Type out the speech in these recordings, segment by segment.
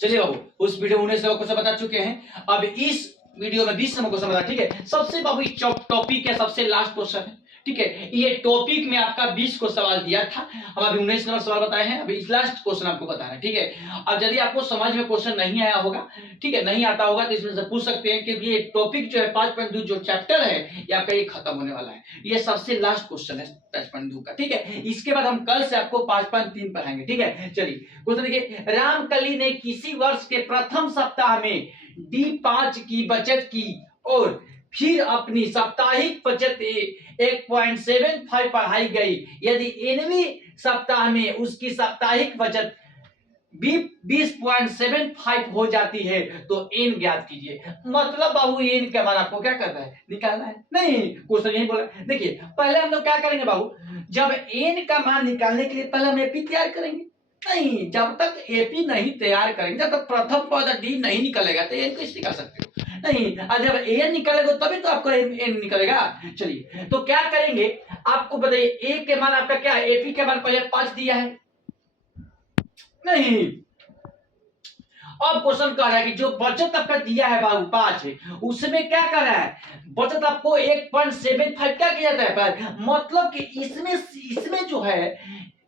चलिए बाबू, उस वीडियो में 19 नंबर क्वेश्चन बता चुके हैं। अब इस वीडियो में 20 नंबर क्वेश्चन बता। ठीक है, सबसे बाबू टॉपिक है, सबसे लास्ट क्वेश्चन है। ठीक है, ये टॉपिक में आपका 20 को सवाल दिया था, हम अभी 19 नंबर सवाल बताए हैं। अभी लास्ट क्वेश्चन आपको बताना है। ठीक है, अब यदि आपको समझ में क्वेश्चन नहीं आया होगा, ठीक है, नहीं आता होगा, तो इसमें से पूछ सकते हैं, क्योंकि ये टॉपिक जो है 5.2 जो चैप्टर है ये आपका ये खत्म होने वाला है। ये सबसे लास्ट क्वेश्चन है 5.2 का। ठीक है, इसके बाद हम कल से आपको 5.3 पढ़ाएंगे। ठीक है, चलिए क्वेश्चन देखिए। रामकली ने किसी वर्ष के प्रथम सप्ताह में D5 की बचत की और फिर अपनी साप्ताहिक बचत 1.75 बढ़ाई गई। यदि इनवी सप्ताह में उसकी साप्ताहिक बचत 20.75 हो जाती है तो एन ज्ञात कीजिए। मतलब बाबू एन का मान आपको क्या करना है, निकालना है। नहीं, क्वेश्चन यही बोला। देखिए पहले हम लोग क्या करेंगे बाबू, जब एन का मान निकालने के लिए पहले हम एपी तैयार करेंगे। नहीं, जब तक एपी नहीं तैयार करेंगे, जब तक प्रथम पद डी नहीं निकलेगा तो एन कैसे निकाल सकते हो। नहीं, और जब एन निकलेगा तभी तो आपको एन निकलेगा। चलिए तो क्या करेंगे, आपको बताइए ए के मान आपका क्या है, एपी के मान पहले 5 दिया है। नहीं, अब क्वेश्चन कह रहा है कि जो बचत आपका दिया है बाबू 5 है, उसमें क्या कर रहा है, बचत आपको 1.75 क्या किया जाता है। मतलब कि इसमें जो है,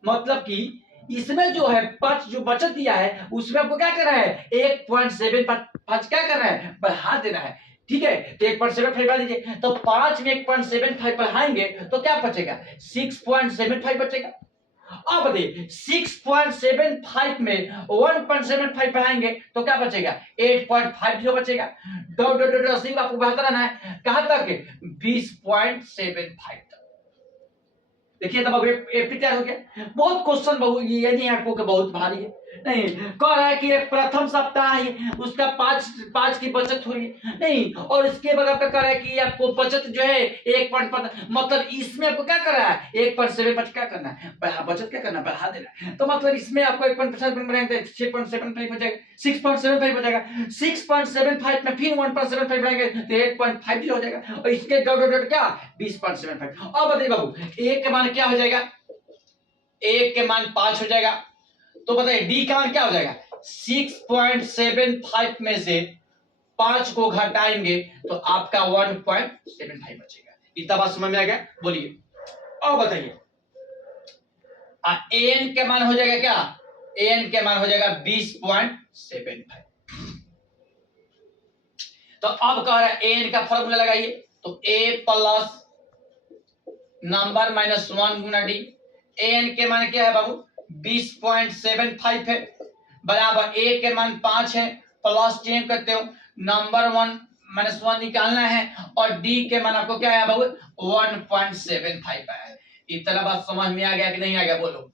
मतलब कि इसमें जो है 5 जो बचत दिया है उसमें आपको क्या कर रहा है, 1.75 क्या कर रहा है, बढ़ा देना है। ठीक है, तो 1.75 बढ़ा दीजिए, तो 5 में 1.75 बढ़ाएंगे तो क्या बचेगा, 6.75 बचेगा। अब देखिए 6.75 में 1.75 बढ़ाएंगे तो क्या बचेगा, 8.50 बचेगा। डॉट डॉट डॉट सिर्फ आपको बढ़ाता रहना है, कहां तक, 20.75 तक। देखिए तब एपी तैयार हो गया। बहुत क्वेश्चन बहु ये नहीं आपको कि बहुत भारी है। नहीं, कह रहा है कि एक प्रथम सप्ताह है उसका 5 की बचत हो रही है। नहीं, और इसके बाद आपका कह रहा है कि आपको बचत जो है 1.5, मतलब इसमें आपको क्या कर रहा है, 1.7 क्या करना है, बचत क्या करना है, बढ़ा देना है। तो मतलब इसमें आपको 1.75 बढ़ाएंगे 6.75 हो जाएगा, 6.75 हो जाएगा। 6.75 में फिर 1.75 बढ़ाएंगे तो 8.50 हो जाएगा, और इसके डॉट डॉट डॉट क्या 20.75। अब बताइए बाबू ए के मान क्या हो जाएगा, ए के मान 5 हो जाएगा, तो बताइए डी का मान क्या हो जाएगा, 6.75 में से 5 को घटाएंगे तो आपका 1.75 बचेगा। इतना बात समझ में आ गया, बोलिए। और बताइए एन के मान हो जाएगा क्या, एन के मान हो जाएगा 20.75। तो अब कह रहा है एन का फॉर्मूला लगाइए, तो ए प्लस नंबर माइनस 1 गुना डी। एन के मान क्या है बाबू, 20.75 है, बराबर ए के मान 5 है, प्लस चेंज करते हो नंबर 1 माइनस 1 निकालना है, और डी के मान आपको क्या है बाबू 1.75 है। इतना बात समझ में आ गया कि नहीं आ गया, बोलो।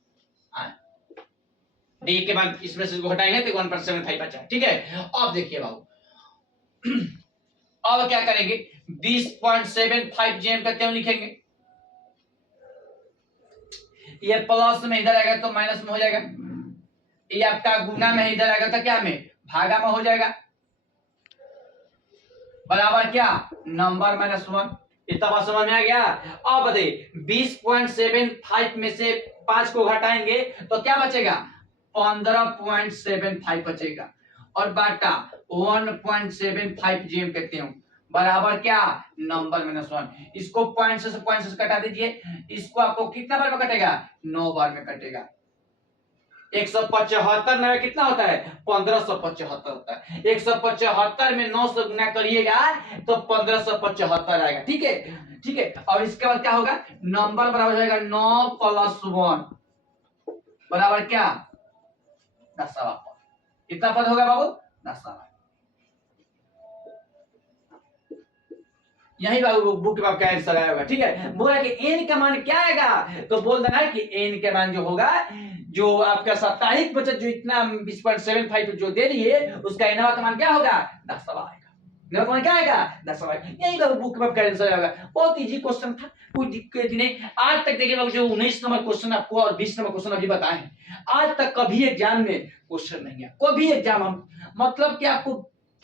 डी के मान इसमें से घटाएंगे तो 1.75 बचा। ठीक है, अब देखिए बाबू अब क्या करेंगे, 20.75 जेम करते हैं लिखेंगे, ये प्लस में इधर आएगा तो माइनस में हो जाएगा, ये आपका गुना में इधर आएगा तो क्या में भागा में हो जाएगा, बराबर क्या नंबर माइनस 1। इतना बात समझ में आ गया। अब बताइए 20.75 में से 5 को घटाएंगे तो क्या बचेगा, 15.75 बचेगा, और बाटा 1.75 जीएम कहते हैं, बराबर क्या नंबर माइनस 1। इसको पॉइंट से कटा दीजिए, इसको आपको कितना बार में कटेगा, 9 बार में कटेगा। 175 में कितना होता है, 1575 होता है। 175 में 9 से गुना करिएगा तो 1575 आएगा। ठीक है, ठीक है, और इसके बाद क्या होगा, नंबर बराबर हो जाएगा 9 प्लस 1 बराबर क्या 10वां पद। कितना पद होगा बाबू, 10वां। यही बाबू बुक में आपका आंसर आया होगा। ठीक है, बोला कि एन का मान क्या आएगा, तो बोल देना है कि एन का मान जो होगा, जो आपका साप्ताहिक बचत जो इतना 20.75 जो दे रही है उसका एनवा का मान क्या होगा, 10वां आएगा। एनवा का मान क्या आएगा, 10वां। यही बाबू बुक में आपका आंसर आएगा। बहुत इजी क्वेश्चन था, कोई दिक्कत नहीं। आज तक देखिए बाबू जो 19 नंबर क्वेश्चन आपको और 20 नंबर क्वेश्चन अभी बताए हैं, आज तक कभी एग्जाम में क्वेश्चन नहीं है। कभी एग्जाम हम मतलब कि आपको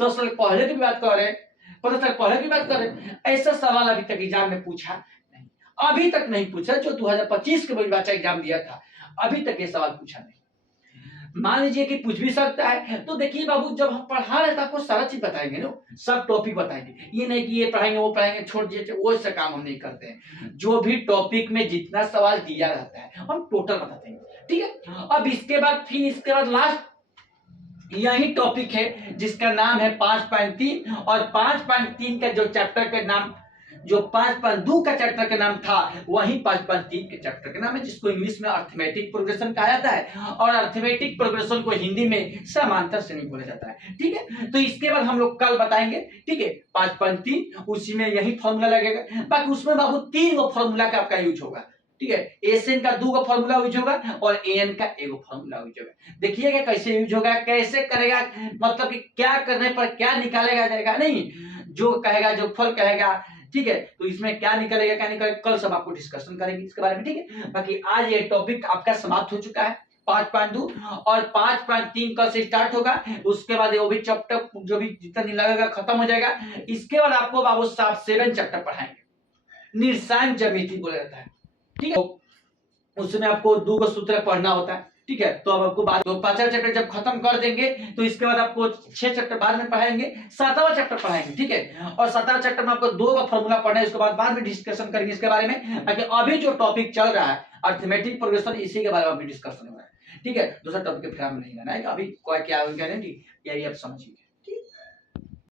10 साल पहले की बात कर रहे हैं, 15 साल पहले की बात करें, ऐसा सवाल अभी तक एग्जाम में पूछा नहीं, अभी तक नहीं पूछा। जो 2025 के बच्चा एग्जाम दिया था अभी तक ये सवाल पूछा नहीं। मान लीजिए कि पूछ भी सकता है। तो देखिए बाबू, जब हम पढ़ा रहे तो आपको सारा चीज बताएंगे ना, सब टॉपिक बताएंगे। ये नहीं कि ये पढ़ाएंगे वो पढ़ाएंगे छोड़ दीजिए, वो इससे काम हम नहीं करते हैं। जो भी टॉपिक में जितना सवाल दिया रहता है हम टोटल बताते हैं, ठीक है। अब इसके बाद फिर इसके बाद लास्ट यही टॉपिक है जिसका नाम है 5.3, और 5.3 का जो चैप्टर का नाम, जो 5.2 का चैप्टर का नाम था वही 5.3 के चैप्टर का नाम है, जिसको इंग्लिश में अर्थमेटिक प्रोग्रेशन कहा जाता है, और अर्थमेटिक प्रोग्रेशन को हिंदी में समांतर श्रेणी बोला जाता है, ठीक है। तो इसके बाद हम लोग कल बताएंगे, ठीक है। 5.3 उसी में यही फॉर्मूला लगेगा, बाकी उसमें बाबू 3 गो फॉर्मूला का आपका यूज होगा, ठीक है। एसएन का 2 गो फॉर्मूला यूज होगा और एएन का 1 गो फॉर्मूला यूज होगा। देखिएगा कैसे यूज होगा, कैसे करेगा, मतलब कि क्या करने पर क्या निकालेगा जाएगा, नहीं जो कहेगा, जो फल कहेगा, ठीक है। तो इसमें क्या निकलेगा क्या निकलेगा, कल सब आपको डिस्कशन करेंगे इसके बारे में, ठीक है। बाकी आज ये टॉपिक आपका समाप्त हो चुका है 5.2, और 5.3 कल से स्टार्ट होगा। उसके बाद वो भी चैप्टर जो भी जितना लगेगा खत्म हो जाएगा। इसके बाद आपको बाबू 7 चैप्टर पढ़ाएंगे, निर्सायन ज्यामिति बोला जाता है, ठीक है। तो उसमें आपको 2 गो सूत्र पढ़ना होता है, ठीक है। तो अब आपको बाद तो 5वां चैप्टर जब खत्म कर देंगे तो इसके बाद आपको 6 चैप्टर बाद में पढ़ाएंगे, 7वां चैप्टर पढ़ाएंगे, ठीक है। और 7वां चैप्टर में आपको 2 का फॉर्मूला पढ़ना है, उसके बाद में डिस्कशन करेंगे इसके बारे में। बाकी अभी जो टॉपिक चल रहा है अर्थमेटिक प्रोग्रेशन, इसी के बारे में अभी डिस्कशन हो रहा है, ठीक है। दूसरा टॉपिक फिर हम नहीं लेना है, अभी क्या क्या यही आप समझिए।